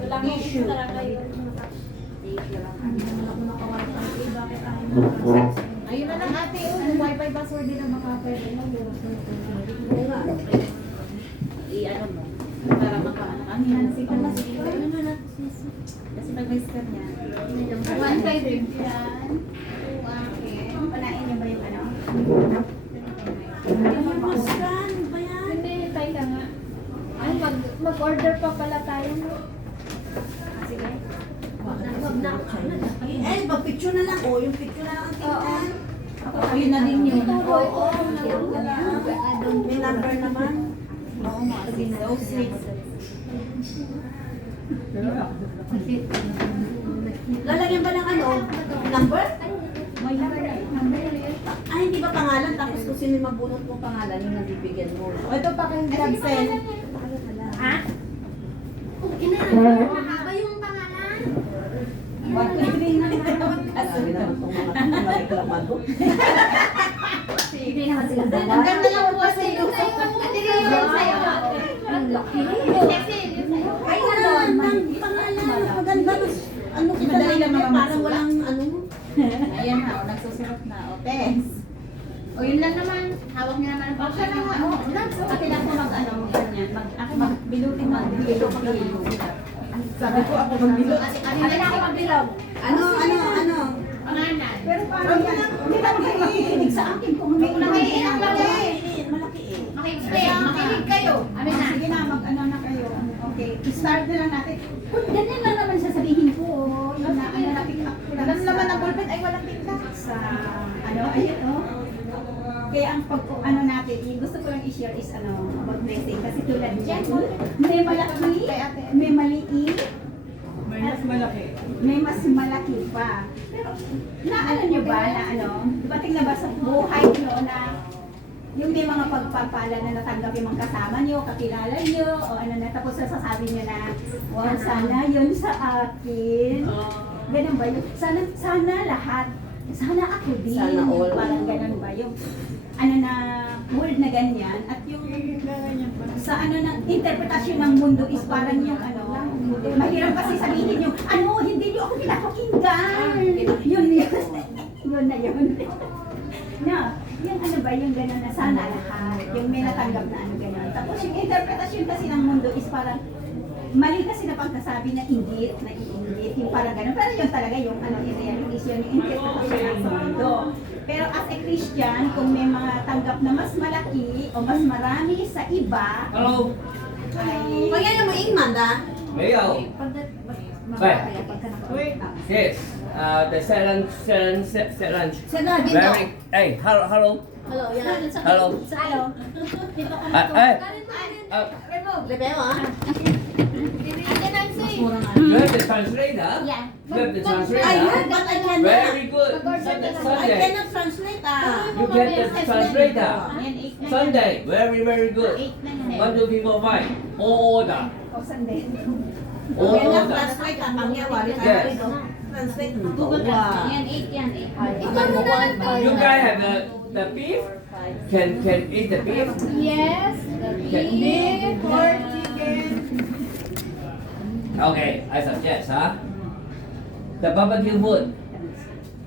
Wala mo Issue. talaga yun. Ayun na lang ate, yung wifi password din ang makapwede mo. I-ano mo. Para makaano ka. Hindi na nasita na sila. Kasi pag may scan niya. 1.5 yan. Panain niyo ba yung ano? Hindi, tayo ka nga. Ay, mag-order pa pala tayo. Sige. Eh, pag-picture na lang. O, yung picture na lang ang tingnan. Ayun na din yun. Oo. May number naman. Oo nga. So sweet. Lalagyan ba ng ano? Number? May number yun. Ay, hindi ba pangalan? Tapos kung sino yung mabunot mong pangalan, yung nabibigyan mo. O, ito pa kayong Dabsen. Ha? Mahaba yung pangalan. What evening na Sabi naman itong mga reklamado. Hindi naman sila dalawa. Ang ganda lang po kasi yung Hindi yung sa'yo. Ang laki. Kasi yung sa'yo. Ay, pangalan. Maganda. Ano kita Madali lang mga parang magsulat. walang ano. Ayan na, o, nagsusulat na. O, thanks. O yun lang naman. Hawak niya naman ang Okay na nga, o. Akin ako mag-ano, ganyan. Akin mag-bilutin mag-bilog. Sabi ko ako mag-bilog. Ano na ako magbilog? Ano? Pangalan. Pero parang yan, hindi na makikinig sa akin kung hindi ko na Makikinig lang Malaki eh. Malaki eh. Makinig kayo. Amin na. Sige na, mag-ano na kayo. Okay, start na lang natin. Kung ganyan lang naman sasabihin ko, yun na, ano na, pick up ko lang. Alam naman ang ballpen ay walang tingla. Sa, ano, ayun, oh. Kaya ang pag, ano natin, yung gusto ko lang i-share is, ano, about blessing. Kasi tulad dyan, may malaki, may maliit, May mas malaki. may mas malaki pa. Pero, naalala nyo ba na ano, dumating na ba sa buhay nyo na yung may mga pagpapala na natanggap yung mga kasama nyo, kakilala nyo, o ano na, tapos sasasabi nyo na, wow, sana yun sa akin. Ganun ba yun? Sana lahat. Sana ako din. Sana all. Yung parang ganun ba yung ano na word na ganyan at yung sa ano ng interpretasyon ng mundo is parang yung ano mahirap kasi sabihin yung ano hindi niyo ako pinapakinggan yun yun na yun no yung ano ba yung gano'n na sana lahat yung may natanggap na ano gano'n tapos yung interpretasyon kasi ng mundo is parang mali kasi na pagkasabi na inggit, na iinggit, yung parang gano'n. Pero yun talaga yung ano, in reality is yun, yung interpretation ng sa mundo. Pero as a Christian, kung may mga tanggap na mas malaki o mas marami sa iba, Hello， ay... Pag yan mo ingman da. 没有。Yes. The set lunch. Sana dito. Very. Hey, hello. Hello, yan. Hello. Sa'yo. Hey. Lebe mo ah. Ayan ang say. You have the translator. Yeah. You have the I translator. heard but I cannot. Very good. Mag-order ka I Sunday. cannot translate ah. You get the translator. Ayan, 8 na yan. Sunday. Very good. 8 na yan. 1, 2, 3, 4, 5. All order. O, Sunday. All Kaya order. translate ah. Pangyawari ka Yes. dito. Translate mo. Google Wow. Translate. Yan, 8 yan. 8. Ikaw mo na lang to. You guys have the beef? Can eat the beef? Yes. The beef or chicken. Okay, I suggest, huh? The barbecue food.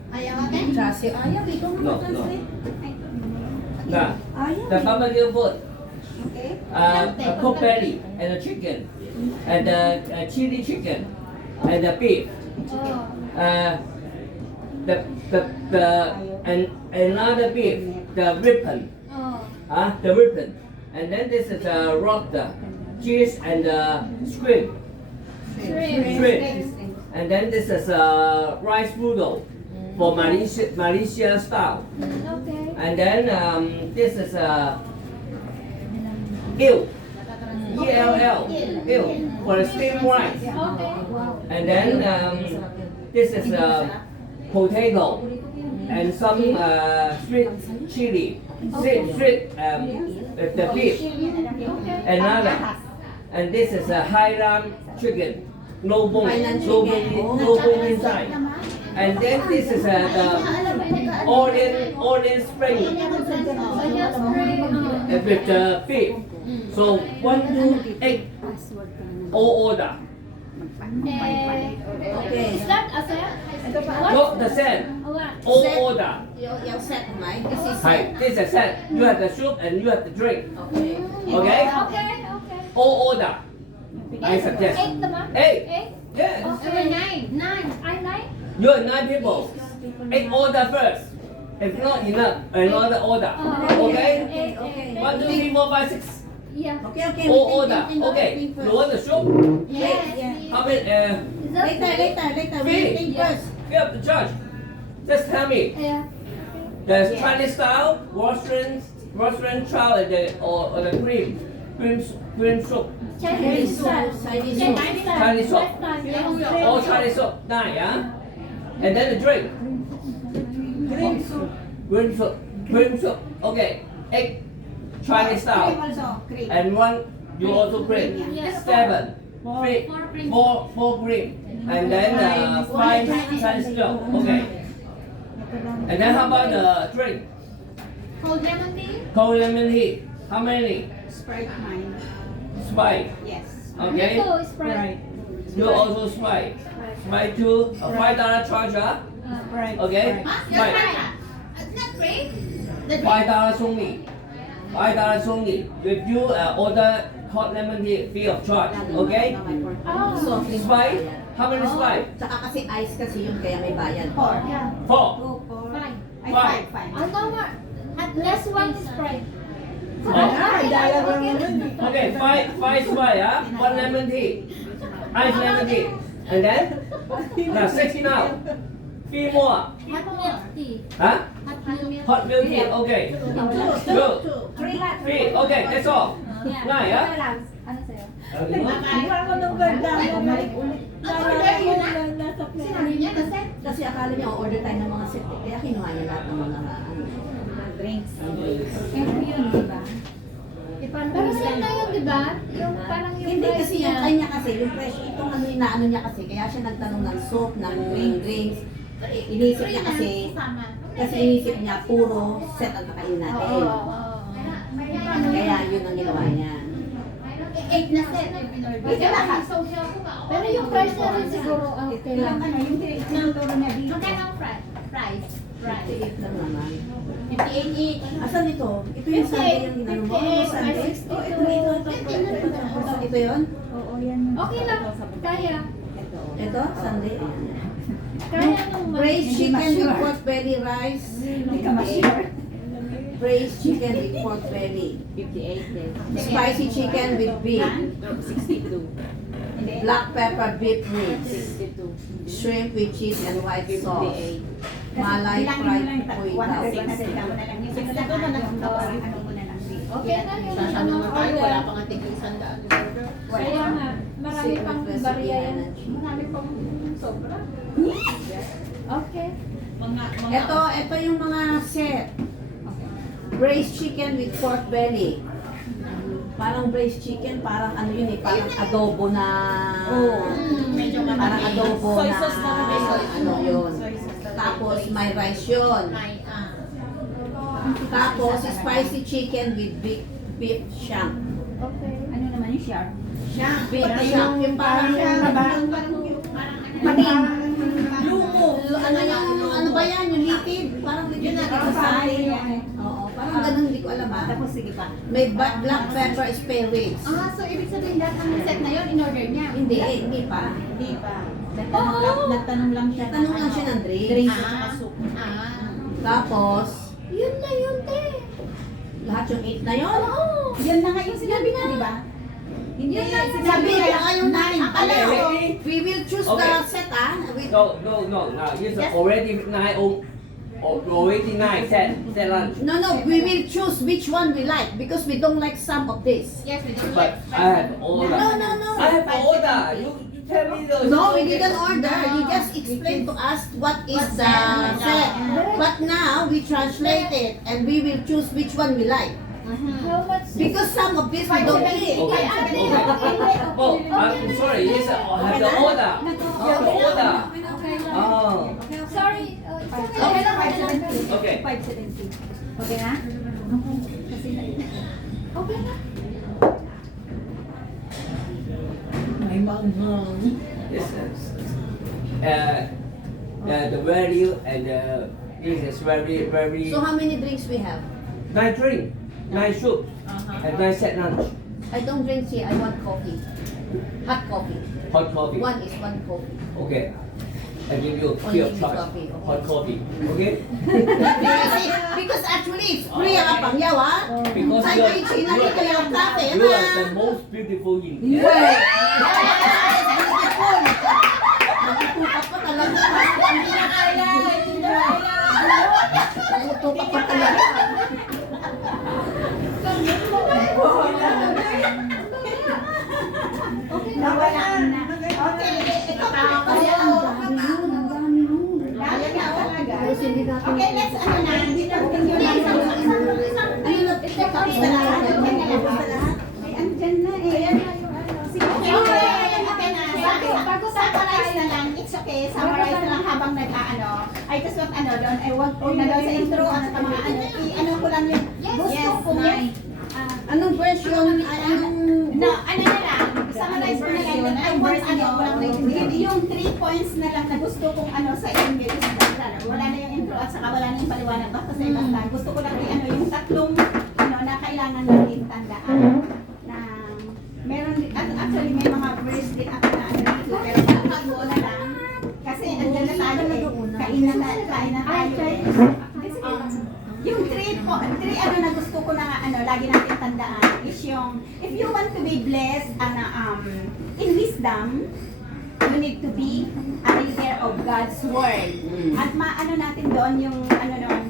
Ayaw natin? Kasi ayaw ito mo No, translate. Nah, Ayaw. the barbecue food. Okay? A pork belly and a chicken, and the chili chicken, and the beef. Oh. The and another beef, the ribbon, Oh. the ribbon, and then this is the rotter, cheese and shrimp, and then this is rice noodle for Malaysia style, Okay. and then this is eel, eel for the steamed rice. Okay. And then this is potato and some sweet chili, sweet the beef, another, and this is a Highland chicken, no bone, no bone inside. And then this is the onion spring with the beef. So 1, 2, 8, all order. Okay. Is that a set? Look the set. What? All Set. order. Yung set, right? This is Hi, set. this is a set. You have the soup and you have the drink. Okay. Okay? Okay. All order. I suggest. 8 naman? 8. 8? Yes. Okay. 9. I 9? You are 9 people. 8 order first. If not enough, another order. Okay? 8. 1, 2, 3, 4, 5, 6. Yeah. Okay, okay. All we order. think Okay. thing You want the soup? Yes. How many? Is that Later. We Free. think first. Give the judge. Just tell me. Yeah. There's Chinese style, restaurant style, and or the cream soup. Chinese style. Chinese soup. Chinese soup. Western, yeah. All Chinese soup. 9, yeah? And then the drink. Green soup. Cream soup. Okay. 8 Chinese Cream style. also, cream. And 1 you also cream. Yes. 7. Four. 3. 4 cream. And then 5 Chinese soup. Okay. And then how about the drink? Cold lemon tea? Cold lemon tea. How many? Sprite mine. Sprite. Yes. Okay. Ito, Sprite. Right. You also Sprite. Sprite too. A $5 charger. Right. Okay. Sprite. It's not free? $5 only. $5 only. If you order hot lemon tea free of charge. Okay. Oh. Soft drink. Sprite. How many Sprite? Tsaka kasi ice kasi yun, kaya may bayad. 4. Yeah. 4. 2, 4. Fine. Ay, Five. 5. Ang tama. At less one Sprite. Okay. 5 Sprite. 1 lemon tea. Ice lemon tea. And then now 60 now. 3 more. Hot milk tea. Huh? Hot milk. Hot milk tea. Okay. Good. 3. Okay. That's all. Yeah. 9, yeah? Ano sa'yo? Hindi ako nung ganda. Sinabi niya kasi? Kasi akala niya, order tayo ng mga set. Kaya kinuha niya lahat ng mga Drinks. Pero yun, di ba? Pero same na yun, di ba? Yung parang yung Hindi price kasi niya. yung kanya kasi, yung fresh, itong ano inaano niya kasi, kaya siya nagtanong ng soup, ng drinks. Inisip niya kasi inisip niya puro set ang kakainin natin. Kaya yun ang ginawa niya. 8 na set. Pero yung price niya rin siguro okay Yung lang. ano, yung tinuturo niya dito. Price? 58 lang naman. 58 each. Asan ito? Ito yung Sunday yung ginano mo? Ano Sunday? 58. Ito yun? Oo, yan yung... Okay lang. Kaya. Ito? Sunday? Kaya nung Braised Hindi chicken with ma-sure. pork belly rice. Hindi ka ma-sure. Braised chicken with pork belly. 58 Spicy chicken with beef. 62. Hindi. Black pepper beef ribs. 62. Shrimp with cheese and white sauce. 58. Malay Bilangin mo fried lang, puy 100, daw. 100 ka mo na lang. Yung sa lahat, yung ano mo na lang. Okay na yun. Sasama naman tayo, wala pang ating isang daan. Kaya nga, marami pang Secret recipe barya yan. energy. Marami pang sobra. Okay. Ito yung mga set. Braised chicken with pork belly. Parang braised chicken, parang ano yun eh, parang adobo na... Medyo Parang adobo Soy na... sauce na may soy sauce. Ano yun. Soy sauce na Tapos may rice yun. May, Tapos spicy chicken with beef shank. Okay. Ano naman yung sharp? Beef shank, yung parang... Mating. Ano ba yan? Yung litid? Parang litid na Ay, Oo, parang ganun, hindi ko alam ha. Tapos sige pa. May black pepper spare ribs. So ibig sabihin lahat ng set na yun, in-order niya? Hindi pa. Hindi pa. Nagtanong lang siya. Tanong lang siya ng drinks. Drinks at saka soup. Tapos, Yun na yun, te. lahat yung 8 na yun. Yan na nga yung sinabi niya, di ba? Hindi. Sabi niya yung 9. Okay, ready? We will choose the Okay. set with No. Now it's already 9 already 9 set lunch. No, we will choose which one we like because we don't like some of this. Yes, we don't But I have order. No. I have order. You tell me the. No, we didn't order. You just explain to us what is the set. But now we translate it and we will choose which one we like. How much? Because some of this we don't eat. Okay. Oh, I'm sorry. Yes, I have the order. You have the order. Okay lang. Oh. Sorry. It's okay. Okay. 570. Okay na? Kasi Okay na. May This is, the value and this is very So how many drinks we have? nice drink, nice soup, and nice set lunch. I don't drink tea, I want coffee. Hot coffee. Hot coffee. One is one coffee. Okay. I give you Only free of with charge. coffee, okay. Hot coffee. Okay? Because actually it's free ang pangyaw ha. Because Ay, you ay, China, are, dito yung cafe you ha. are the most beautiful in Yes! Canada. Yes! Beautiful! Natutupak pa talaga ha. Hindi na kaya. Natutupak pa talaga. Nawala na. Okay, ito pa. Kasi ang dami nun. Lalo na talaga. Pero hindi natin. Okay, let's ano na. Continue na. Ano na, ito kami Isa na lahat. lang. Ay, andyan na eh. Sige, okay na. Summarize na lang. It's okay. Summarize na lang habang nag-ano. I just want ano doon. I want na doon sa intro at sa mga ano. I-ano ko lang yung gusto ko niya. Anong version? Anong... No, ano na lang. Summarize ko na lang. I want ano. Yung 3 points na lang na gusto kong ano sa English. Wala na yung intro at saka wala na yung paliwanag. Basta sa basta. Gusto ko lang ano yung tatlong ano na kailangan natin tandaan. Na meron din, at actually may mga verse din ako na ano dito. Pero kapag mo na lang. Kasi andyan na tayo eh. Kain na tayo eh. Yung three ano na gusto ko na ano lagi natin tandaan is yung if you want to be blessed in wisdom, you need to be a reader of God's word. At maano natin doon yung ano doon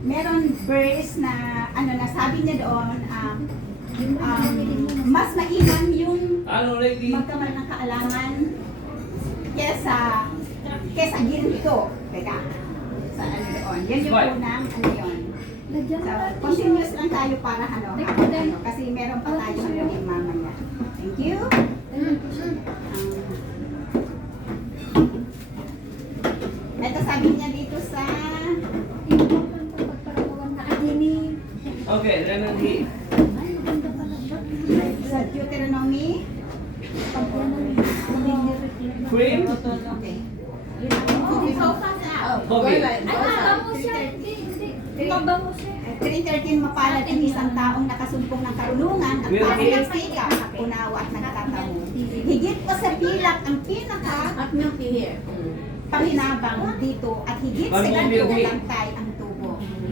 meron verse na ano na sabi niya doon mas mainam yung Hello, lady. magkamal ng kaalaman kesa ginto. Teka. Sa ano doon. Yan yung Right. unang ano yun. Nandiyan So, na. continuous lang tayo para ano, kasi meron pa tayo sa yung mamaya. Thank you. Ito sabi niya dito sa Okay, lemon tea. Deuteronomy. Cream. Okay. Coffee. Mabango siya. Hindi. Mabango siya. 3:13 mapalad ang isang taong nakasumpong ng karunungan at Milk tea. pagkakasika, unawa at nagtatamo. Higit pa sa pilak ang pinaka Hot milk tea here. paminabang dito at higit sa Milk ganito tea. tangkay ang tubo.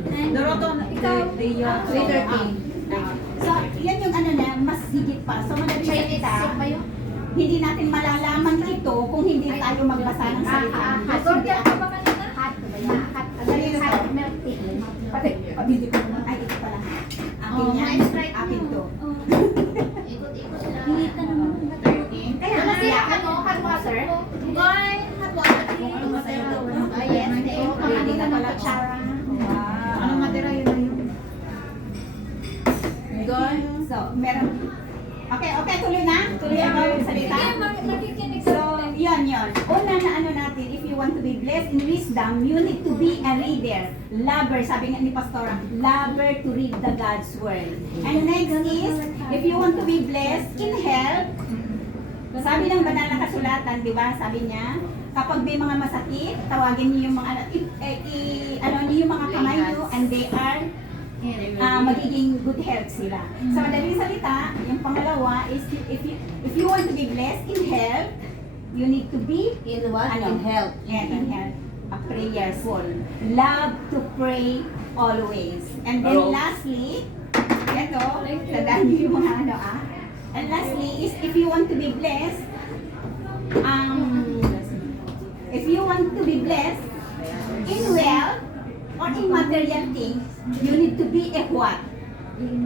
Ikaw. 3:13. So, yan yung ano na, mas higit pa. So, madaling salita, hindi natin malalaman ito kung hindi tayo magbasa ng salita. At hindi Order ka ba kanina? hot milk tea. Pati, pabili ko naman. Ay, ito pala. Akin yan. Akin to. Ikot-ikot sila. Hinita naman. Kaya, hot water. Boy, hot water. Ah, yes. Hindi na pala kutsara. Wow. Ano matira yun na yun? So, meron. Okay, tuloy na. Tuloy ako yung salita. Nakikinig So, yun. Una na ano natin, if you want to be blessed in wisdom, you need to be a reader. Lover, sabi nga ni Pastora, lover to read the God's Word. And next is, if you want to be blessed in health, sabi ng banal na kasulatan, di ba, sabi niya, kapag may mga masakit, tawagin niyo yung mga, ano niyo yung mga kamay niyo, and they are magiging good health sila. Sa madaling salita, yung pangalawa is if you want to be blessed in health, you need to be In what? Ano? In health. in health, a prayerful. Love to pray always. And then Hello. lastly, ito, tandaan niyo yung mga ano And lastly is if you want to be blessed, if you want to be blessed in wealth or in material things, you need to be a what?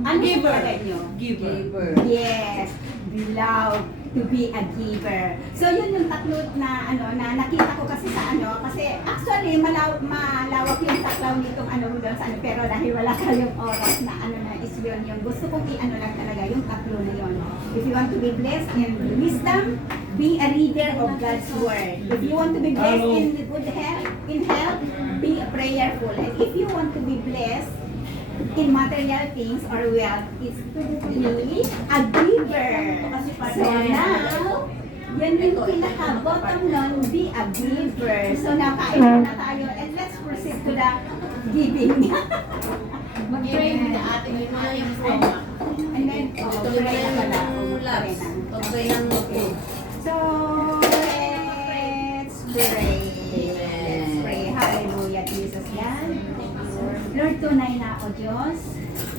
Ano yung palagay nyo? Giver. Yes, beloved to be a giver. So yun yung tatlo na ano na nakita ko kasi sa ano kasi actually malawak yung saklaw nitong ano doon sa ano pero dahil wala kayong oras na ano na is yun yung gusto kong i-ano lang talaga yung tatlo na yun. If you want to be blessed in wisdom, be a reader of God's word. If you want to be blessed in good health, be prayerful. And if you want to be blessed in material things or wealth, is to be a giver. So now, Yan yung pinaka-bottom nun, be a giver. So, nakain na tayo and let's proceed to the giving. Mag-pray Sa na. ating yung stomach. And then, Tuloy pray na na pala. yung labs. Tuloy ng food. So, let's pray. Amen. Let's pray. Hallelujah, Jesus. Yan. Lord, tunay na ako, Diyos,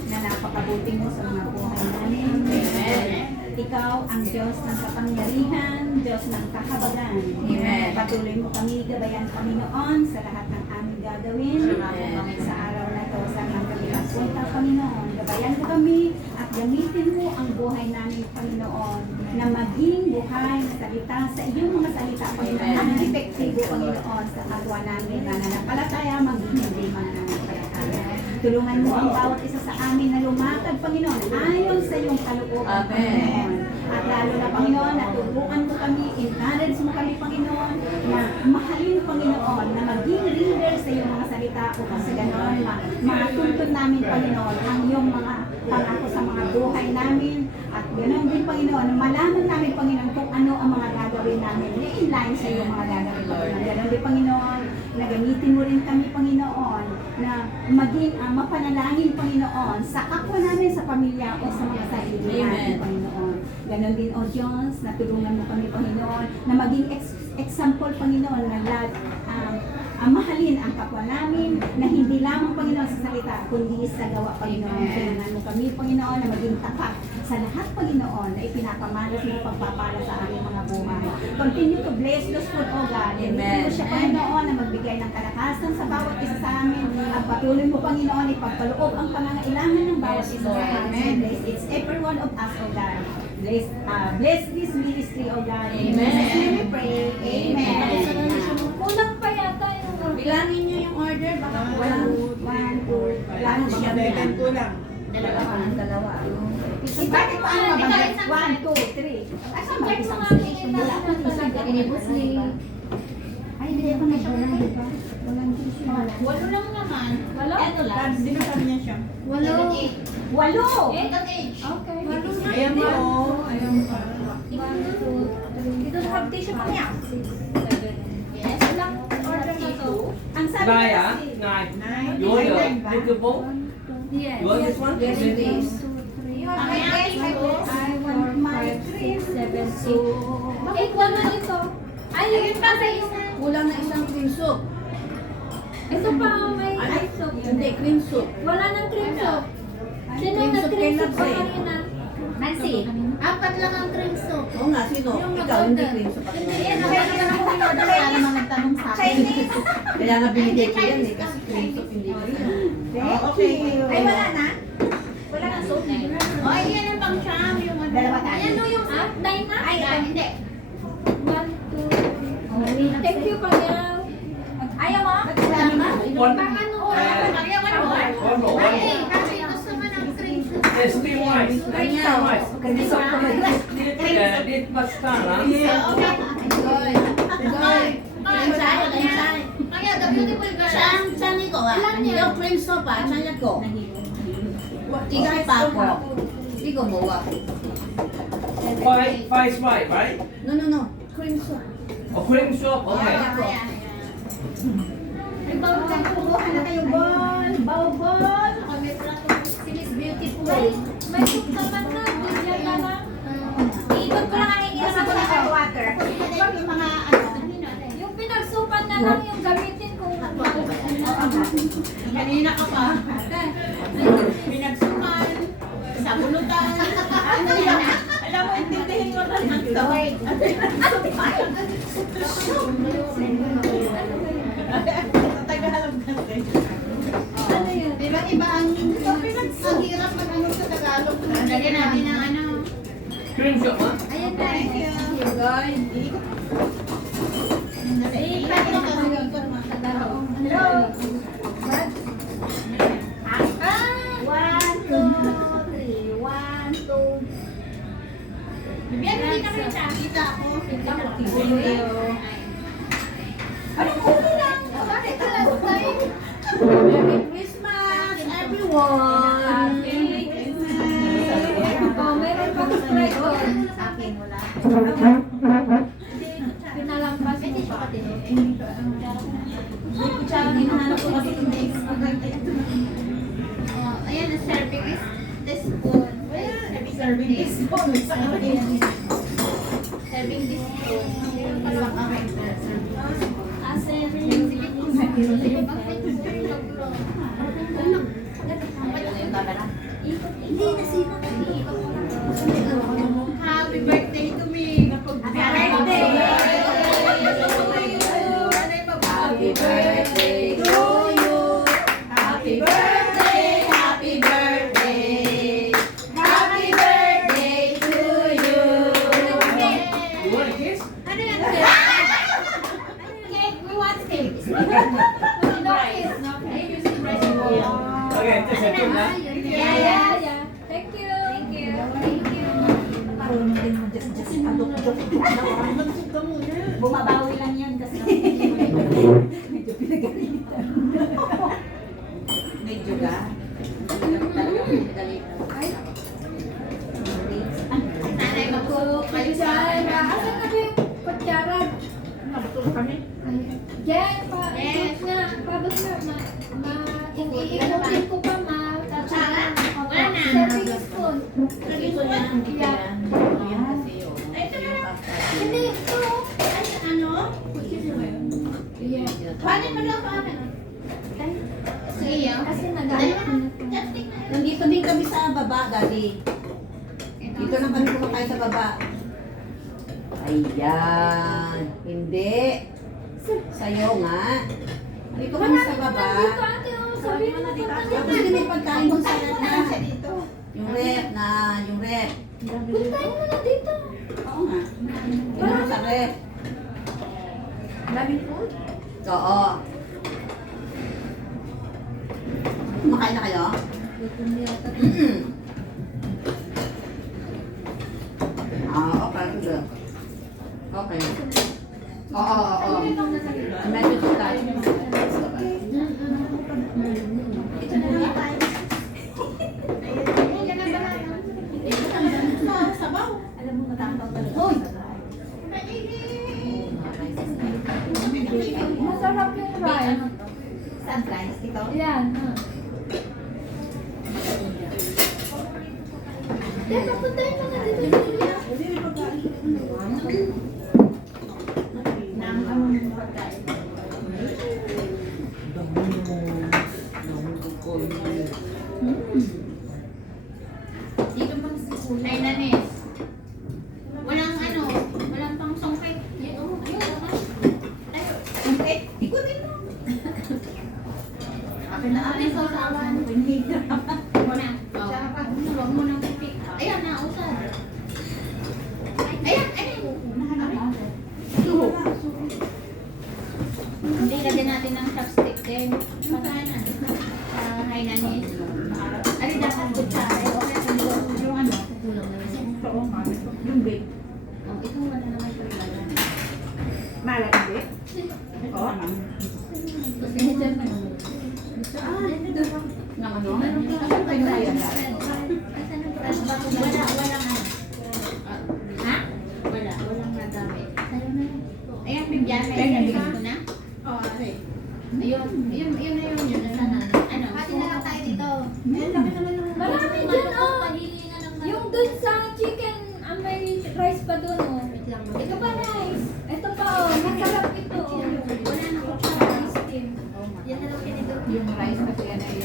na napakabuti mo sa mga buhay namin. Amen. Ikaw ang Diyos ng kapangyarihan, Diyos ng kahabagan. Amen. Patuloy mo kami, gabayan Panginoon, sa lahat ng aming gagawin. Amen. Sa araw na ito, sa mga kami nagpunta, Panginoon. Gabayan mo kami at gamitin mo ang buhay namin, Panginoon, na maging buhay na salita sa iyong mga salita, Panginoon. Amen. Ang epektibo, Panginoon, sa kapwa namin na nananampalataya, maging hindi mananampalataya. Tulungan mo ang bawat isa sa amin na lumakad, Panginoon, ayon sa iyong kalooban, Amen. Panginoon. At lalo na, Panginoon, naturuan mo kami, encourage mo kami, Panginoon, na mahalin, Panginoon, na maging reader sa iyong mga salita upang sa ganon, matuntun namin, Panginoon, ang iyong mga pangako sa mga buhay namin. At ganon din, Panginoon, malaman namin, Panginoon, kung ano ang mga gagawin namin na in line sa iyong mga gagawin, Panginoon. Ganon din, Panginoon, na gamitin mo rin kami, Panginoon, na maging mapanalangin, Panginoon, sa kapwa namin, sa pamilya o sa mga sarili namin, Amen. Panginoon. Ganon din, O Diyos, na tulungan mo kami, Panginoon, na maging example, Panginoon, na mahalin ang kapwa namin, na hindi lamang, Panginoon, sa salita, kundi sa gawa, Panginoon. Tulungan mo kami, Panginoon, na maging tapat sa lahat, Panginoon, na ipinapamalas mo pagpapala sa aming mga buhay. Continue to bless those food, O God. Amen. Continue siya, Panginoon, na magbigay ng kalakasan sa bawat isa sa amin. At patuloy mo, Panginoon, ipagkaloob ang pangangailangan ng bawat isa sa amin. Bless each every one of us, O God. Bless this ministry, O God. In Amen. Jesus' name we pray. Amen. Kulang pa yata yung Bilangin niyo yung order. Baka walang One, two, lang siya. Second ko lang. dalawa. Bakit pa ano ba? 1, 2, 3. Asa ba isang station? Wala pa inibos ni... Ay, hindi ako nagbalang, di ba? Walang station. Walo lang naman. Walo? Eto lang. Di ba sabi niya siya? Walo. 8. Hanggang age. Okay. Ayan mo. Ayan pa. 1, 2, 3. Dito sa tissue pa niya. 6, 7. Yes. Ilang order na to? Ang sabi Nine, kasi, ah? Nine. Nine. You want your Nine ba? little bowl? Yes. You want this one? Yes, This? please. Ang age ko. I want my dream. 7, 8 naman ito. Ay, yun pa sa yung... Kulang na isang cream soup. Ito pa may Ay, soup. hindi, cream soup. Wala nang cream soup. Sino Cream soup nag-cream kay soup pa Labs eh. kanina? Nancy, apat lang ang cream soup. Oo nga, sino? Ikaw, hindi cream soup. Yan, kaya naman ako pinodor kaya naman nagtanong sa akin. Kaya nga binigay ko yan eh, kasi cream soup hindi ko yan. Thank you. Ay, wala na? Wala na soup. O, ay, yan ang pang siyam. Yung ano. Dalawa tayo. Ayan no yung... Ah, 9 na? Ay, hindi. 1, 2, 3. Thank you, Panyal. Ayaw mo? One. Baka ano? Ayaw mo? One more. One Ay, more. kasi gusto mo ng cream soup. Yes, steam rice. Steam rice. This pasta, huh? Okay. Goy. Goy. Kaya, the beautiful girl. Saan ko ah? Yung cream soup ah, saan ko? Tigay pa ako. Hindi ko mawa. Five spice, right? No. Cream soup. Oh, cream soup. Okay. Kuha na kayong ball. Ball. Si Miss Beautiful. May soup naman na. Bigyan na lang. Iikot ko lang ang Kasi ko na kayo water. Yung mga ano. Yung pinagsupan na lang yung gamitin ko. Kanina ka pa. Pinagsuman. Sa bulutan. Ano yan? Alam mo, intindihin mo na lang ito. Tagalog kasi. Ano yun? Diba iba ang hirap mag ano sa Tagalog. Lagyan natin ng ano. Cream soup, huh? Ayan na. Guys, Hello. 1, 2, 3. 1, 2. Bibigyan mo din kami siya. Kita ako. Ano po lang? Bakit ka last time? Merry Christmas everyone! Oh, meron pang Sprite doon. Sa akin wala. hinahanap ko kasi yung next. Oh, ayan, ang serving is teaspoon. Ay, serving teaspoon. Serving teaspoon. Palang akin. Asin. Hindi, nasino na. Happy birthday to me. Happy birthday. Happy birthday to you. Happy birthday, happy birthday. Happy birthday to you. You want a kiss? Ano yan? Cake. We want cake. No kiss. No kiss. Okay, just a kiss na. Yeah. Thank you. Thank you. Thank you. Marunong din mo just adok-adok. Bumabawi lang yun kasi medyo pinagalitan. Medyo ga. Talagang pinagalitan. Nanay, magkulog kayo sa Diyan, akin. asan na ba yung kutsara? Diyan, Yes. pabot na, iikutin ko pa, ma. Kutsara? Wala na. Serving spoon. Ito yan. Ito yan. Yan kasi yun. Ito na lang. Hindi, ito. Ano? Yeah. Paano mo lang paano? Sige, yun. Kasi nagalit na ito. Chopstick na. Nandito din kami sa baba, Daddy. Dito lang kami kumakain sa baba. Ayan. Hindi. Sa'yo nga. Dito kami sa baba. Dito, ate, oh. Sabihin mo na dito. Tapos din may pagkain doon sa rep na. Siya dito. Yung rep na, yung rep. Puntahin mo na dito. Oo nga. Yung sa rep. Daming food? Oo. Kumakain na kayo? Mm-mm. Okay. Good. Okay. Oo. Medyo sila. Ito na lang tayo. Ayan na ba? Sabaw. Alam mo natapang pala. Hoy! Masarap yung rice. Saan rice? Ito? Yan. Yan, papuntahin mo na dito. Nang ano yung pagkain. Dito bang si Ay, Nanis. Walang ano, walang pang songkay. Ayun, tayo. Okay, ikutin mo. Akin na akin sa usawan. Muna. Huwag mo nang pipik. Ayan na, usad. Ayan. Hindi, lagyan natin ng chopstick din. Masana. Hi, Nanis. Ay, dapat kutsara. Okay, Yung ano? kulang na rin. Yung bake. Oh, ikaw wala naman talaga. Malaki? Oo. Kasi dyan na. Nang ano? Asan kayo kaya? Asan ang bread? Walang ano. Ha? Walang nagamit. Sa'yo na yun. Ayan, bigyan. Kaya Ayan, bigyan. ko na. Oo, ate. Ayun, yun na sana. Ano? Pati na lang tayo dito. Marami dyan, oh. Yung dun sa chicken, may rice pa dun, oh. Ito pa rice. Ito pa, oh. Masarap ito, oh. Wala na ko sa rice team. Yan na lang pinito. Yung rice kasi yan ay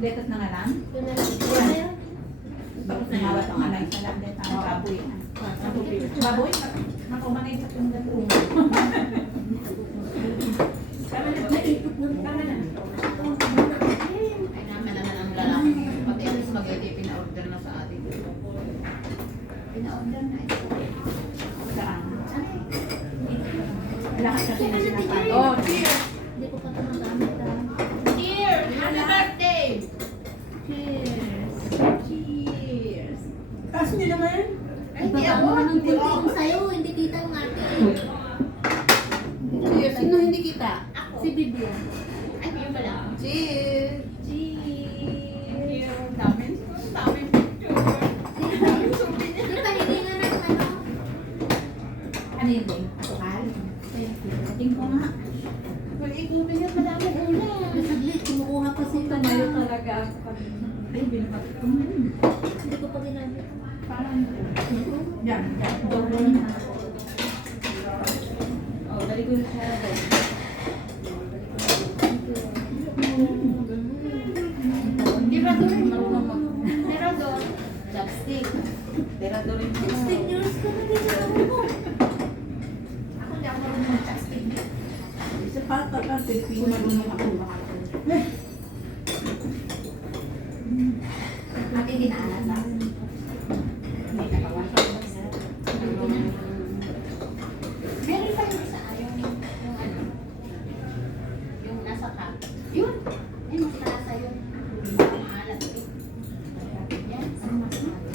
lettuce na nga lang. Yun na lang. Yan na yun. Tapos nangawat ang alay sa landet ang baboy. Baboy? Makumanay sa tunggal. Ay naman ang lalaki. Pati ang spaghetti, pina-order na sa atin. Pina-order na ito. Saan? Lahat kasi na sinasabi. Oh, cheers! Hindi ko pa ito magamit. Cheers! Happy birthday! Cheers! Cheers! Taas niyo naman. Ay, hindi ako. Hindi yung sa'yo. Hindi kita yung atin. Cheers! Sino hindi kita? Ako. Si Bibian. Ay, yun pala. Cheers! Cheers! Dami picture. Di ba hininga ng ano? Ano yun din? Asukal? Tingin ko nga. Well, ikutin niya madami una. Saglit, kumukuha pa si Tumayo talaga ako kanina. Hindi ko pa ginamit. Yan. Oh, dali ko siya. Tirador. Tirador. Chopstick. Tirador rin. 16 years ka na din mo. Ako hindi ako marunong mag-chopstick. Isa pa Pilipino marunong ako. Ate dinaanan na. May nakawan. Meron pa yung isa, yung ano, yung nasa cup. Yun! Ay, mas malasa yun. Maalat eh. Yan, ang mas maalat.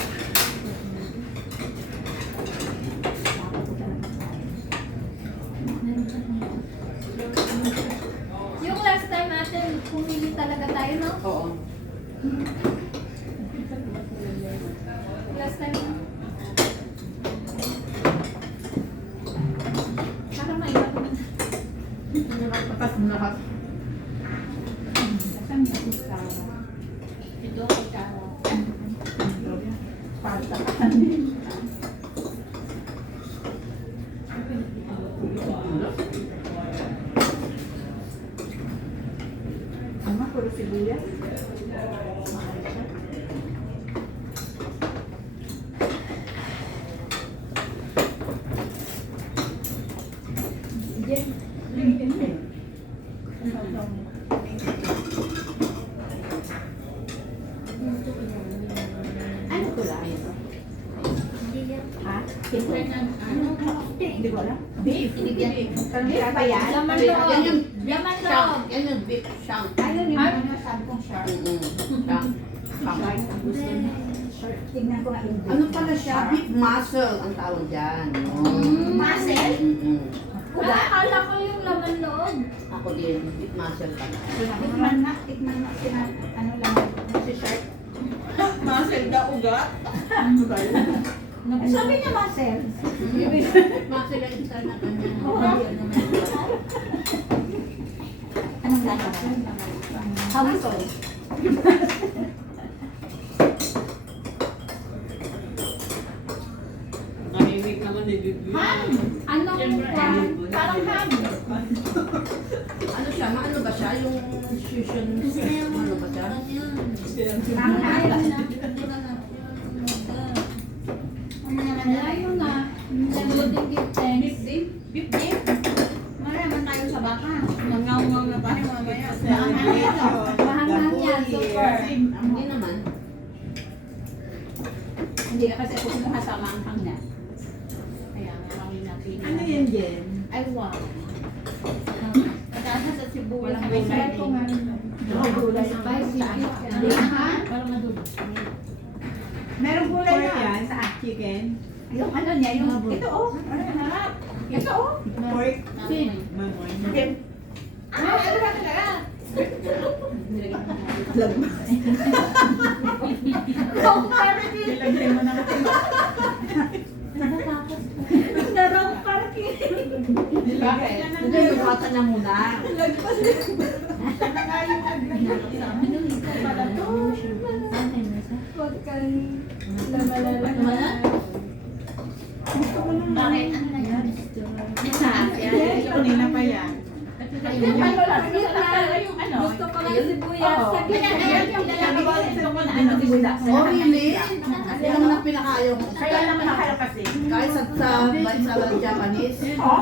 Yung last time natin, pumili talaga tayo, no? Oo. Last time. Para maiba ko na. Lahat. Saan yung isa? Ito, ikaw. Palta. Ano, puro sibuyas? Ano kulay ito? Hindi yan. Ha? Different ang ano. Hindi ko alam. Beef. Beef. Beef ba yan? Laman Yan loob. yung Laman shank. loob. Yan yung beef shank. Ayun yung ano sabi kong shark. Shank. Shark. Ang gusto niya. Shark. Tignan ko nga yung beef. Ano pala siya? Beef muscle ang tawag dyan. Muscle? Akala ko yung laman loob. Ako din, beef muscle pala. Tikman na. Tikman na. Ano lang. Si shark. Muscle na ugat. Sabi niya muscle. Muscle ang isa na kanya. Anong lasa? Muscle. Namimik naman ni Bibi. Anong kwan? Parang ham. Ano siya? Ano ba siya? Yung fusion? Ano ba siya? Ang Ayaw ayun. na. Malayo na. Saluting kitens. Beef dip. Maraman tayo sa baka. Mangaw-ngaw na tayo mamaya. Mahanghang yan, super. Hindi naman. Hindi na kasi ako kumuha sa manghang na. Kaya marami natin. Ano yan, Jen? Ay, wow. Pagkasa sa sibuyas. Walang May gulay. sarap ko nga rin. Gulay. Spicy chicken. Ha? Parang maduro. Merong gulay Pork na. yan sa chicken. Yung ano niya, yung ito oh. Ano harap? Ito oh. Pork. Sin. Mamoy. Ah, ano ba talaga? Nilagyan mo na natin. Narong parking. Bakit? Hindi, bukatan na muna. Huwag kang lamalala. Bakit? Ano na yan? Kanina pa yan. Yung ano lang yun na. Gusto ko lang sibuyas. Sabi Ayan, niya, ayan, yung ayan. Oh, really? Yan ang pinakayaw ko. Kaya naman nakalap kasi. Kahit sa Japanese. Oh,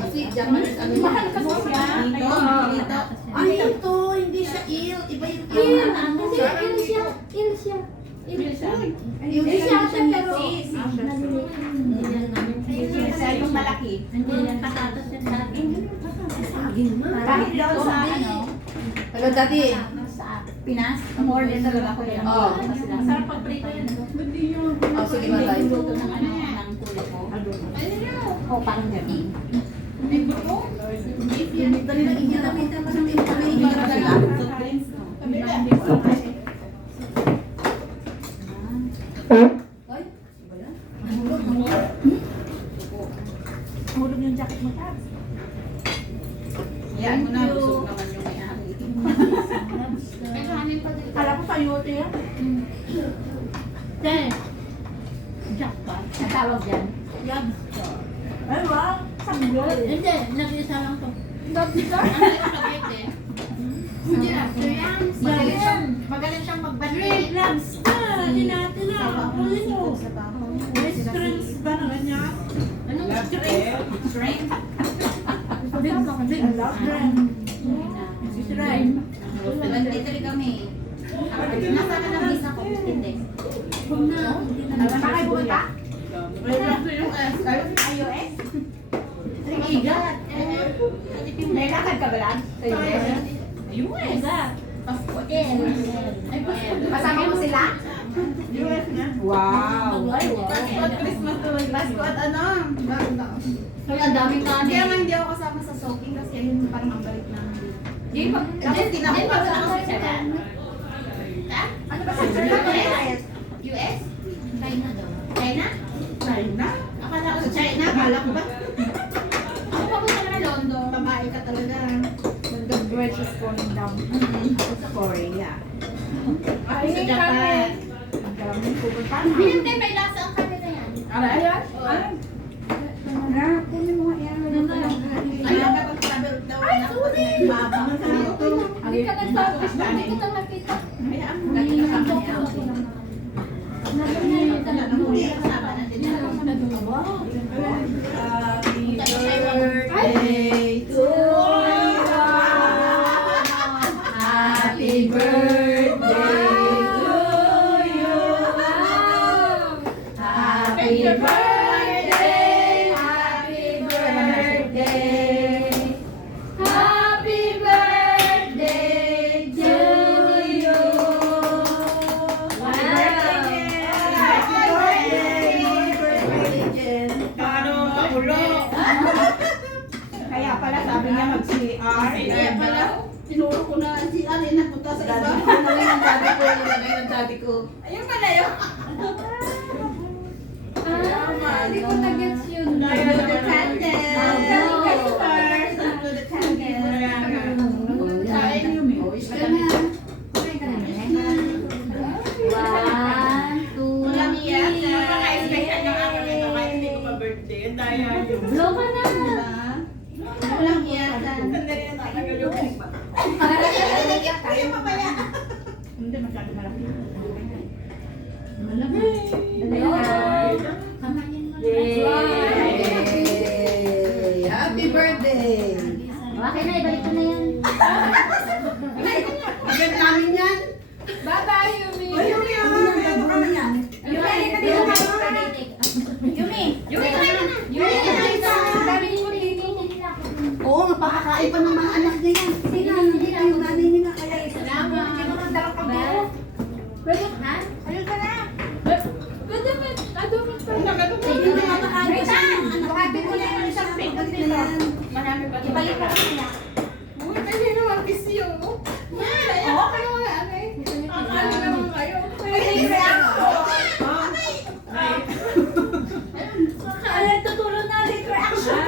Kasi Japanese, ano yun? mahal kasi siya. Dito. Ay, ito, hindi siya eel. Iba yung Il. eel. Kasi il siya. Il siya. Il siya. Yung Il siya siya pero. Siya yung malaki. Hindi yan patatas yan sa akin. Kahit doon sa ano, Pero dati, sa Pinas, umorder talaga ako yan. Oo. Masarap pag prito yan. oh, sige ba tayo? Luto ng ano, ng kulo ko. O, parang gano'n. Dali lang, ihirap kita pa ng ihirap sila. Ay, iba yan? Hulog yung jacket mo, Tabs. Yan mo na, busog naman yung may-ari. Pero amin pa dito. Kala ko sayote yan. Ten. Jackpot. Ang tawag dyan. Ay, wow. Sanggol. Hindi, nag-isa lang to. Spaghetti. Hindi na. Magaling siyang mag-badminton. grams na. Natin na. Restaurants ba na ganyan? Anong Shrimp. Nandito rin kami. Nasa ka ng visa ko, 15 days. Bakit pumunta? iOS? Igat. May lakad ka ba lang? US. Paspotel. Ay, paspotel. Kasama mo sila? US na. Wow. Christmas to mascot, ano? Kaya ang daming kanin. Kaya nga hindi ako kasama sa soaking kasi yun parang ang balik na. Tapos tinapos ako sa dyan. Ano ba sa China? US? China daw. China? China? Akala ko Sa China? Kala ko ba? Ako papunta na London. Babae ka talaga. The bridge is falling down. Sa Korea. Ay, sa Japan. Ang daming pupunta na. Hindi, may lasa ang kanila yan. Ayan? Ay, kunin mo nga yan. Ayaw ka pag sabi daw na. Baba. Hindi ka nag-service, hindi kita nakita. Hayaan mo. Lagi ka kami niya. Happy birthday to you. Happy birthday. Happy birthday. Happy birthday to you. Kaya pala sabi niya mag-CR. Kaya pala, tinuro ko na si Alin na punta sa iba. Dati ko na lang yung dati ko, ilagay ng dati ko. Ayun pala yun. Hindi ko na-gets yun. To the candle. To the candle. Kain yun, may wish ka na. One, two, Walang iyak. three. Napaka-special ng ako nito kahit hindi ko pa-birthday. Ang daya yun. Blow ka na. Walang iyakan. Sandali na talaga yung Kaya mamaya. Hindi masyado malaki. Kamayin mo. Yay! Happy birthday! Okay na, ibalik ko na yan. Agad namin yan. Bye-bye, Yumi. Yumi, ano kami yan? Yumi, ka dito kayo. Yumi! Yumi, ka na. Yumi! Dami ko dito. Oo, mapakakain pa ng mga anak niya yan. Sino yung nanay nila kaya isa. Salamat. Pwede, Ha? Ayun ka na. pwede, adumi pa. Hindi na mapakain pa siya. Happy mo na yung isang pink dito. Marami pa dito. Ibalik mo kaya. Uy, kasi naman kiss yun. Oo, kayo nga ano eh. Ano naman kayo? Ano, tuturo na late reaction.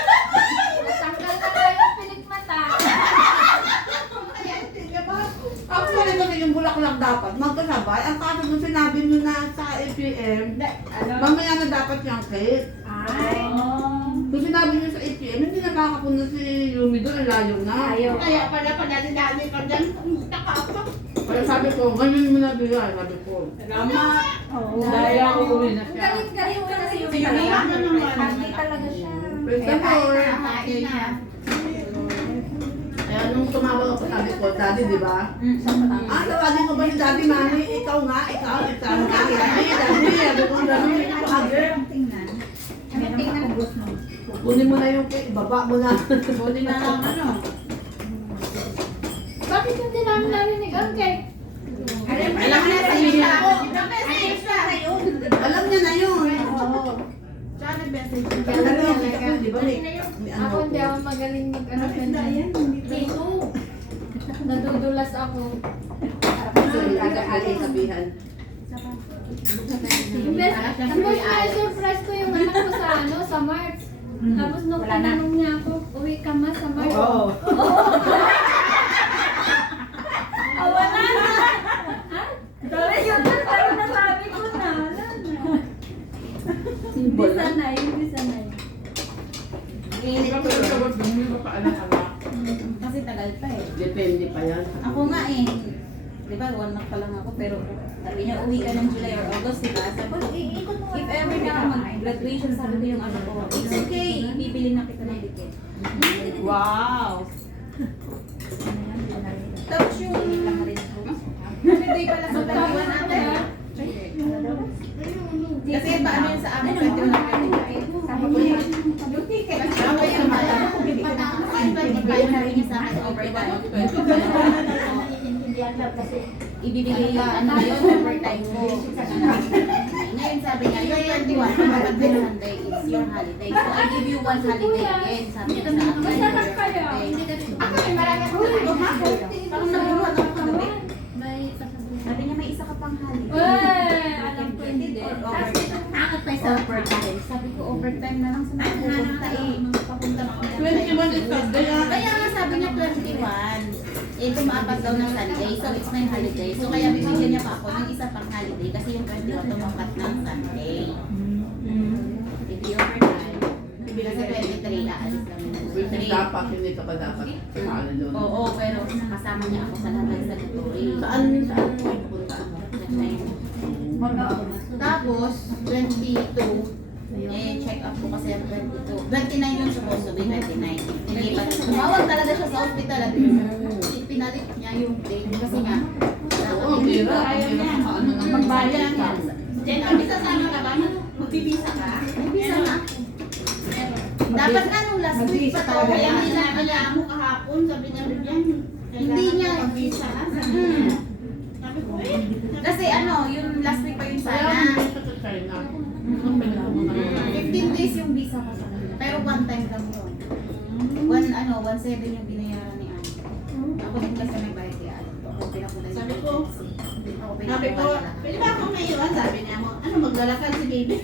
Natanggal na tayo ng pilikmata. Actually, kasi yung bulaklak dapat magkasabay. Ang kaso nung sinabi nyo na sa ATM, mamaya na dapat yung cake. Ay. Kung sinabi nyo sa ATM, hindi na makakapunta si Yumi doon, ang layo na. Ayaw. Kaya pala dami pa dyan. Taka pa. Kaya sabi ko, ganyan mo na bigay, sabi ko. Salamat. Oo. Dahil ako uwi na Ang siya. galing-galing ko kasi yung Yumi, talaga. ano naman? Happy talaga siya. Praise the Lord. Kaya nung tumawag ako, sabi ko, Daddy, di ba? Tawagin ko ba si Daddy, Mami? Ikaw nga, ikaw nga. Daddy, sabi ko, Daddy, Girl, tingnan. Tingnan ang gusto mo. kunin mo na yung cake, ibaba mo na. Buti na lang ano. Bakit hindi namin narinig ang cake? Alam niya sa iyo. Alam niya na yun. Alam niya, kita ko, di ba? May ano Ako hindi ako magaling mag-ano sa Dito. Nadudulas ako. Sorry, hindi ka pwede sabihan. Tapos may surprise ko yung anak ko sa March. Tapos nung tinanong niya ako, uwi ka ma sa March. Oo. Wala na. Sabi yun, pero nasabi ko na. Wala na. Hindi sanay, hindi sanay. Kasi tagal pa eh. Depende pa yan. Ako nga eh. Di ba, 1 month pa lang ako, pero sabi niya, uwi ka ng July or August, di ba? Sabi ko, if ever na mag-graduation, sabi ko yung ano ko, it's okay, bibili na kita ng ticket. Wow! Tapos yung holiday pala sa 21 natin. Kasi paano yun sa amin, 21 natin. Yung ticket, kasi ako yung malala ko, bibili ka na. Kasi na rin sa akin, overtime. Ibibigay yung ano yun, overtime ko. Ngayon sabi niya, yung 21, kapag Sunday is your holiday. So I give you 1 holiday again. Sabi niya sa akin. Masarap kaya. Ako may marami ako. Parang nabuhat ako kagabi. May pasabuhay. Sabi niya may isa ka pang holiday. Uy, alam ko hindi. Tapos angat pa sa overtime. Sabi ko overtime na lang sa mga pupunta eh. Papunta na ako. 21 is Sunday. Kaya nga sabi niya 21. Eh, tumaapat daw ng Sunday, so it's my holiday. So kaya bibigyan niya pa ako ng isa pang holiday kasi yung 21 tumapat ng Sunday. Hindi overtime. Kasi 23 aalis kami ng Dapat, hindi ka pa dapat sumali doon. Oo, pero kasama niya ako sa lahat ng statutory. Saan mo pupunta? Tapos, 22, check up ko kasi ang 22. 29 yung supposed to be, 29. Hindi pa. Tumawag talaga siya sa hospital at pinalit niya yung date kasi nga. Oo, bira. Ano nang Magbayad niya. Jen, kabisa sana ka ba? Magbibisa ka? Bisa na. Dapat na nung last week pa to. Kaya nila mo kahapon, sabi niya yan. Hindi niya. Magbisa ka. Sabi ko Kasi ano, yung last week pa yun sana. 15 days yung visa ko sa kanila. Pero one time lang yun. 1.7 yung binayaran ni Anne. Ako din kasi may bayad kay Anne. Ako pinakulay. Sabi ko, Ako Sabi ko, pinakulay. pwede ba akong maiwan? Sabi niya mo, ano maglalakad si baby?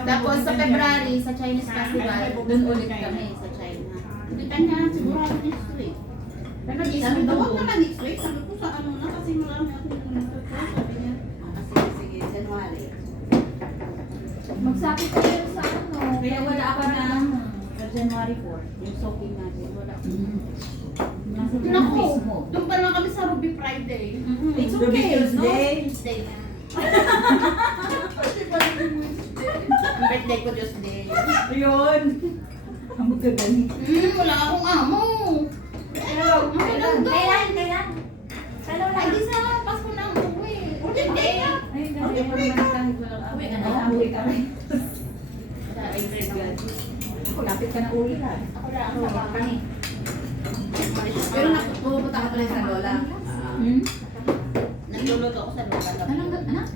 Tapos sa February, sa Chinese Festival, doon ulit kami sa China. Hindi kanya sigurado next week. Pero Sabi ko, huwag naman next week. Sabi ko, sa ano na, kasi marami ako nagpunta. Sabi niya, Sige, January. Magsakit kayo sa ano. Kaya wala ako na January 4, yung soaking natin. Wala. Nasa naku, Facebook. doon pa lang kami sa Ruby Friday. It's okay, no? Tuesday na. Ang birthday ko Tuesday. Ayun. Ang magagaling. Wala akong amo. Kailan? Ay, di sa Pasko na ang uwi. Hindi. Ay, ganun naman kahit walang awi. Uwi kami. Lapit ka na uwi ka. Ako lang ang sa kami. Pero pupunta ka pala sa Lola. Nagluluto ako sa lugar. Anak?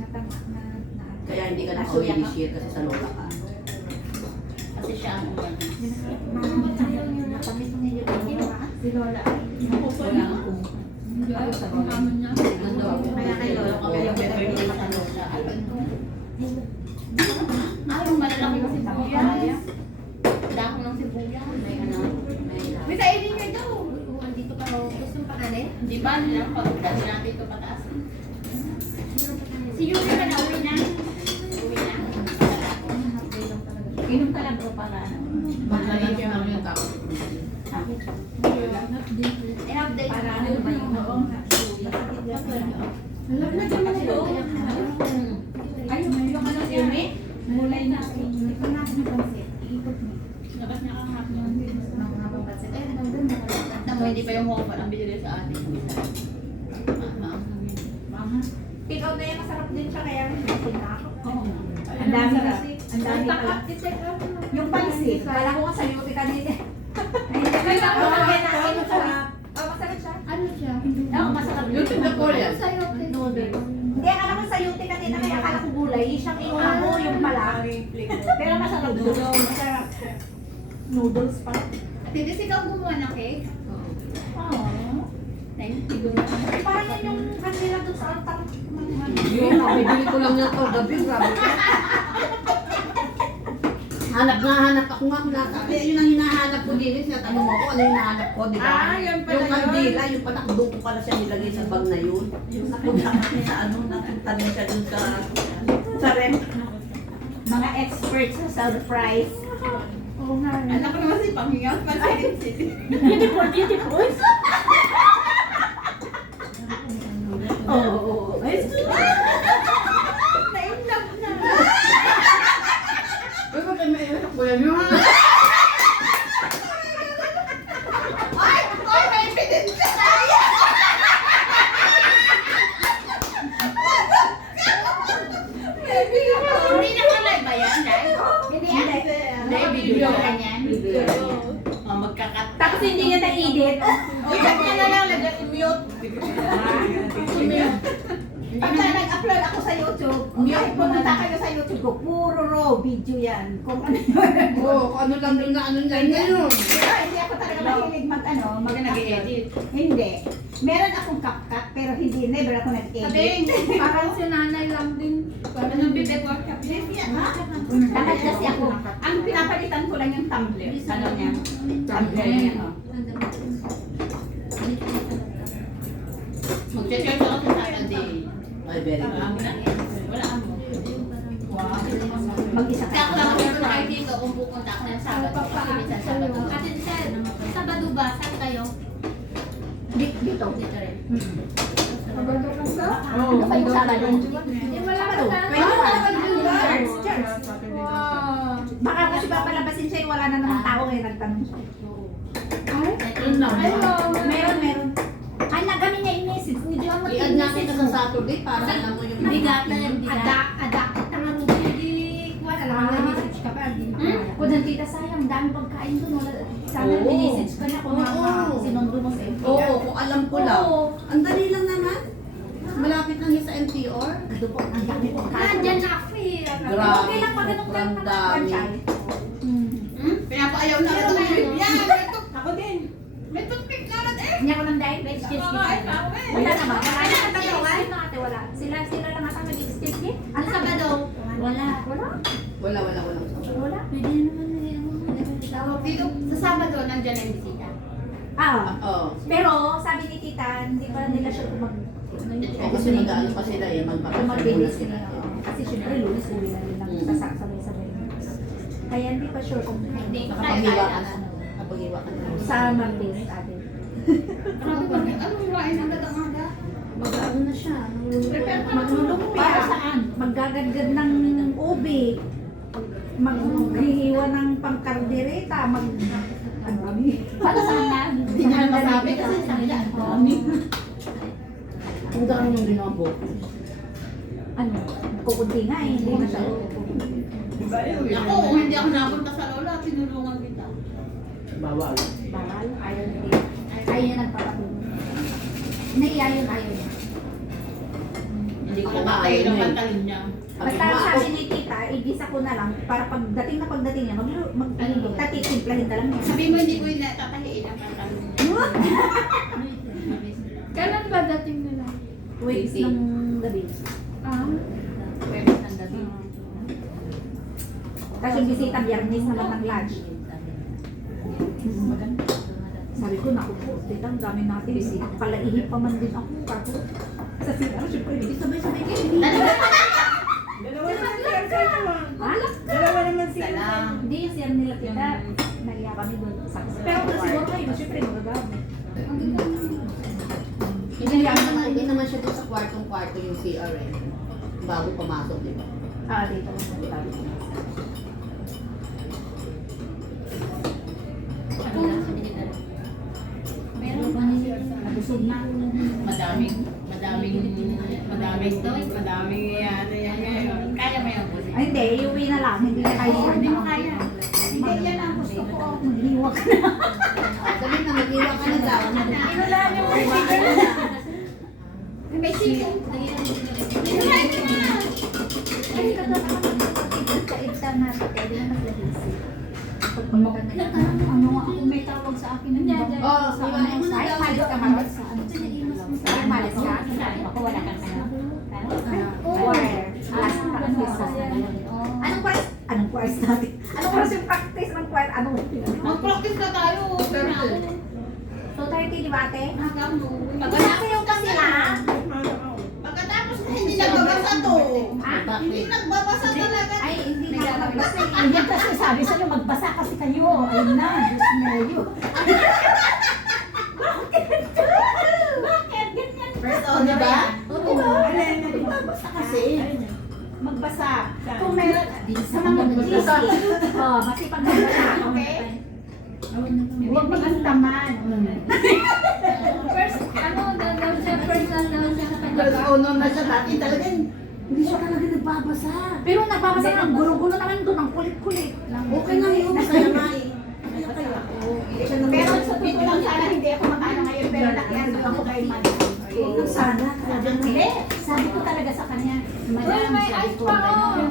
Kaya hindi ka nakauwi this year kasi sa Lola ka. Kasi siya ang uwan. Si Lola. Wala ako. Hindi ayaw sa kama niya. Kaya kay Lola ko yung Hindi sa lola. Ay, yung malalaki ng sibuyas. Dako ng sibuyas. May ano, may May kainin niya daw. Andito pa raw. Gusto mo pakanin? Di ba? Nilang pagdali natin ito pataas. Si Yuri ba na uwi na? Uwi na? Inom ka lang bro para ano. Maglalagay ka namin yung tao. I-update Para na. ano ba yung noong Alam na dyan mo ito. Ayun, yung ano si Yumi? Mulay na. Hindi ko natin napansin. Iikot mo. Labas niya kahapon. Mga habang pansin. Eh, nandun na pala. Tamo, hindi pa yung home ang binili sa atin. Mama. Pick out na yan, masarap din siya kaya sinako. Ang dami ka. Ang dami pala. Yung pansit. Kala ko nga sa'yo, kanina. Ay, ako masarap. masarap. Oh, masarap siya. Ano siya? Oo, masarap. Yung Singapore yan. Sa'yo, Noodle. Hindi, akala ko sa yuti kanina kaya akala ko gulay. Siyang inuamo yung pala. Pero masarap doon. Masarap. Noodles pa. At hindi ikaw gumawa ng cake? Oo. Parang yan yung kanila doon sa altar. Yun, bibili ko lang yan kagabi, grabe ka. Hanap ako nga. Kaya yun ang hinahanap ko din. Sinatanong ako ano yung hinahanap ko, di ba? Ah, yan pala yung yun. kandila, yung patakbo ko pala siya nilagay sa bag na yun. Yung nakagamat niya sa ano, nakita niya siya dun sa rent. Mga experts sa surprise. Oo nga. Anak ko naman si Panghingang Pansin. Beautiful. Oo. Na-inlove na. Uy, ba't may iwasak ko yan yun? May ebidensya tayo! Hindi na kulay ba yan, Dai? Hindi yan? Hindi, video ka niyan. Oh, magkakat. Tapos hindi niya na-edit. I-check niya na lang, lagyan i-mute. Pagka nag-upload ako sa YouTube, kahit pumunta kayo sa YouTube ko, puro raw video yan. Kung ano yun. Oo, ano lang yun na ano lang yun. Pero hindi ako talaga mahilig nag-edit. Hindi. Meron akong CapCut, pero hindi, never ako nag-edit. Parang si nanay lang din. Parang yung bibig workshop din. Dapat kasi ako, ang pinapalitan ko lang yung tumbler. Ano niya? Tumbler niya, no? Mag-check ako sa Saturday. Ay, very good. Wala mo. Mag-isa Kaya ako ka. lang ako tayo dito kung pupunta ako ng Sabado. Kasi minsan Sabado. Kasi sir, Sabado ba? Saan kayo? Dito. Dito rin. Maganda ka sa? Ano kayo sa Sabado? Hindi wala ka sa. Church. Wow. Baka kasi papalabasin siya, wala na namang tao ngayon nagtanong siya. Hello. Meron. Ay, nagami niya i-message. Hindi ako I-add natin ka sa Saturday para alam mo yung Bigatan. Adak. Tangan mo, hindi. Wala lang. Message ka pa. Kung tita sayang, dami pagkain doon. Sana Oo. message ka na kung Oo. sinundo mo sa MTR. Oo, kung alam ko lang. Oo. Ang dali lang naman. Malapit lang yun sa NTR. Ito po, ang dami pagkain. Nandyan na ako eh. Grabe. Okay lang pag ganun Sobrang lang dami. Pinapaayaw na ako ng yan. Ako din. May toothpick na rin eh. Hindi ako nang dahil. Excuse me. Ay, ako eh. Wala na ba? Wala na ang dalawa. Ate, wala. Sila lang ata mag-excuse me. Ano Sabado? Wala. Wala. Wala. Pwede naman dito sa Sabado nandiyan ang bisita. Oo. Pero sabi ni tita, hindi pa nila siya mag Kasi mag-ano pa sila eh, magpapasal muna mag-release sila. nila. Kasi syempre, lunes uwi na rin lang sasaksamay-sabay. Kaya hindi pa sure kung Hindi. Nakapaghiwa ka na. Nakapaghiwa ka na. sa Martes ate. Ano hiwain ang ganda-ganda? Mag-ano na siya. Maglulumpia. Para saan? Maggagadgad ng ube. Maghihiwa ng pangkardereta. Ano kami? Para saan na? Hindi naman masabi kasi sa kanila. Ang dami yung ginawa po. Ano? Kukunti nga eh. Hindi na siya. Ako, kung hindi ako napunta sa lola, tinulungan kita. Bawal. Bawal. Ayaw niya. Ayaw niya nagpapatulong. Naiya yun, ayaw niya. Hindi ko Kung nga tayo ayaw ng eh. pantalon niya. Basta sabi ni tita, igisa ko na lang para pagdating niya, tatitimplahin ka lang niya. Sabi mo hindi ko yung natatahiin ang pantalon niya. Kailan ba dating nila? Waves ng gabi. Pwede ng gabi. Kasi yung bisita biyernes naman ng lunch. Sabi ko, naku po, tita, ang dami natin. Palaihip pa man din ako. Kako. Sa CR, syempre, hindi sabay-sabay kayo. Dalawa naman sila. Salam. Hindi yung CR nila, tita. Naiya kami doon. Pero kung siguro kayo, syempre, magagamit. Hindi naman siya doon sa kwartong-kwarto yung CR eh. Bago pumasok, di ba? Dito. Meron ba niya? Nabusog na. Madaming yan ngayon. Kaya mo yan po. Ay, hindi. Iuwi na lang. Hindi na kayo. Hindi mo kaya. Hindi, yan ang gusto ko. Magliwak na. Sabi na, mag-iwa ka na daw. Inulaan yung May chicken. Kasi ka daw naman sa na pwede na maglahisi. Ano nga ako may tawag sa akin. Oo, iwain mo na daw. Ay, halos ka marot sa ano. practice natin. Ano oras yung practice ng kwet? Ano? Mag-practice na tayo. So 30, di ba ate? Hanggang noon. Kasi yung kanila. Pagkatapos na hindi nagbabasa to. Ha? Hindi nagbabasa talaga. Ay, hindi nagbabasa. Hindi kasi sabi sa'yo, magbasa kasi kayo. Ayun na, Diyos mo. Bakit? Ganyan. First on, di ba? Oo, magbasa kasi. Magbasa. Kung meron, sa mga GC, masipag magbasa, okay? Huwag mag-antaman. First, daw siya, personal daw siya sa kanya. First on na siya dati talaga. Hindi siya talaga nagbabasa. Pero nagbabasa ng gulo-gulo naman doon, ang kulit-kulit. Okay na yun. Masaya nga eh. Kaya Pero sa totoo lang sana hindi ako makaano ngayon, pero nakiano ako kay Madam. sana. Hindi, sabi ko talaga sa kanya, Well, Madam, may sabi ice ko, pa, ano,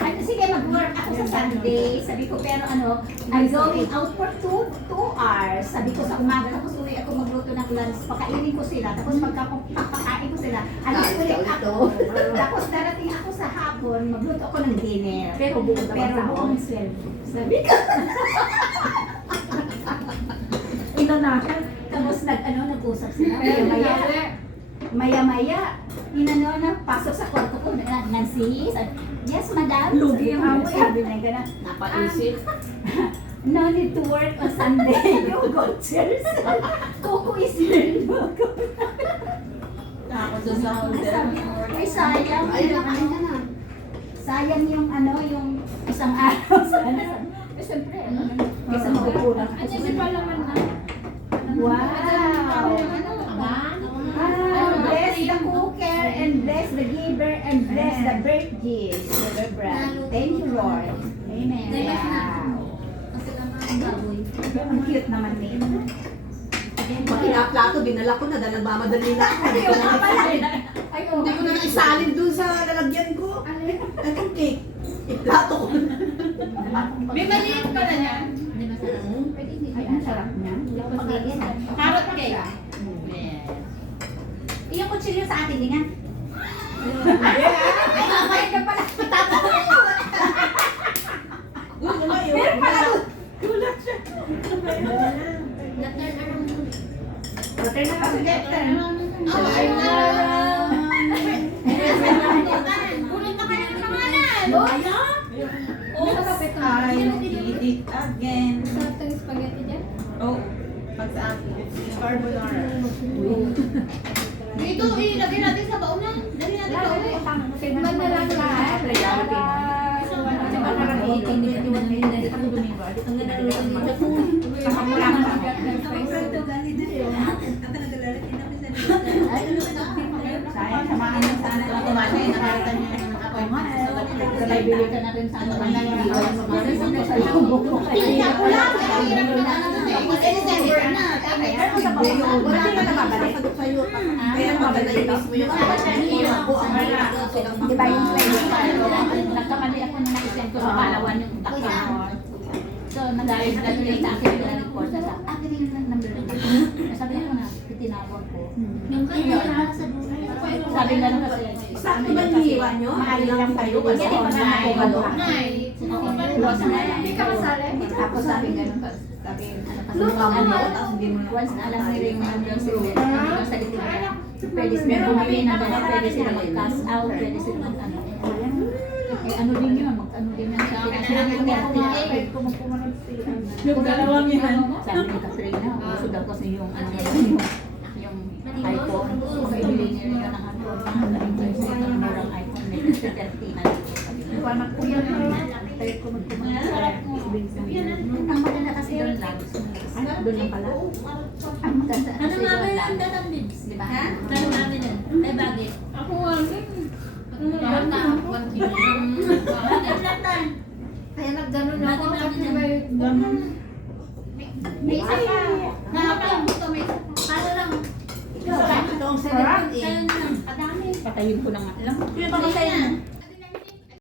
ano, sige, mag-work ako sa Sunday. Sabi ko, pero ano, I'm going out for 2 hours. Sabi ko, sa umaga, tapos uwi ako magluto ng lunch. Pakainin ko sila. Tapos pagkakapakain ko sila, alis ulit ako. Tapos darating ako sa hapon, magluto ako ng dinner. Pero buong sweldo. Sabi ko. Ito na. Tapos nag-usap sila. Maya-maya, na pasok sa kwarto ko, Nancy, sabi, yes, madam. Lugi yung amoy. Sabi na gano'n. Napaisip. No need to work on Sunday. You go church. Coco is here. Ako doon sa Sabi, ay sayang. Ay, nakain ka na. Sayang yung yung isang araw. Sana. Eh, siyempre, kasi makukulang. Ano si Palaman na? Wow. Bless the cooker and bless the giver and bless the birthdays. Thank you, Lord. Amen. Wow. Kasi naman ang baboy. Ang cute naman ni. Pag pinaplato, binala ko na dahil nagmamadali na ako. Hindi ko na Ay, Hindi ko na naisalin dun sa lalagyan ko. Itong cake. Iplato ko. May maliit ka na yan. Hindi masarap. Ay, ang sarap niya. Carrot cake. Yung kutsilyo sa atin, din nga. Ay, ka pala. Meron pala. Gulat siya. Butter na kasi butter. Ay, kulit na kayo ng pangalan. Oo, sa kape to. Eat it again. Sarap tong spaghetti dyan. Oh, pag sa akin, it's carbonara. Dito, ilagay natin sa baunan. Dali natin sa baunan. Tignan na lang lahat. Sayang, samahan mo sana. Tumatay, nakalitan niya ng appointment. Sabay bili ka na rin sa ano. Wala lang ako sa mga Hindi ako lang. Hirap na December na. Wala ka na babalik. Sagot sa'yo. Kaya mabalik mismo yung iwan ko ang Di ba yung credit card? Nagkamali ako na na-send ko sa Palawan yung account. So, nag-ayos na tuloy sa akin yung report. Sa akin yung number ng account. Sabi ko na, itinawag ko. Yung kanya sa Sabi nga lang kasi, Sakto ba yung iwan nyo? mahal lang tayo. Kasi Kasi online. Nay, Close na lang. Hindi ka masali. Tapos sabi ganun pa. Sabi, ano Luto kasi, mo, tapos hindi mo na. once na alam nila yung number sa litigyan, pwede sila bumili na gano'n, pwede sila mag-cash out, pwede sila mag-ano. Eh ano din yun, mag-ano din yan sa akin. Sila yung pwede ko magpumanag sila. Yung dalawang yan. Sabi ni Katrina, gusto daw kasi yung yung iPhone. So, ibili niya yun ng iPhone. Ang murang iPhone, may 30 na dito. Sabi niya, anak ko yan. Pwede ko magpumanag. Ang maganda kasi doon lang. Doon lang pala. Ang maganda kasi doon lang. Di ba? Tanong namin yan. Ay, bagay. Ako nga rin. Kaya nagganon ako kasi may May isa pa. Paano lang? Ito ang celebrate eh. Kaya na lang. Patayin ko na nga. Alam mo, Kaya pa masaya na.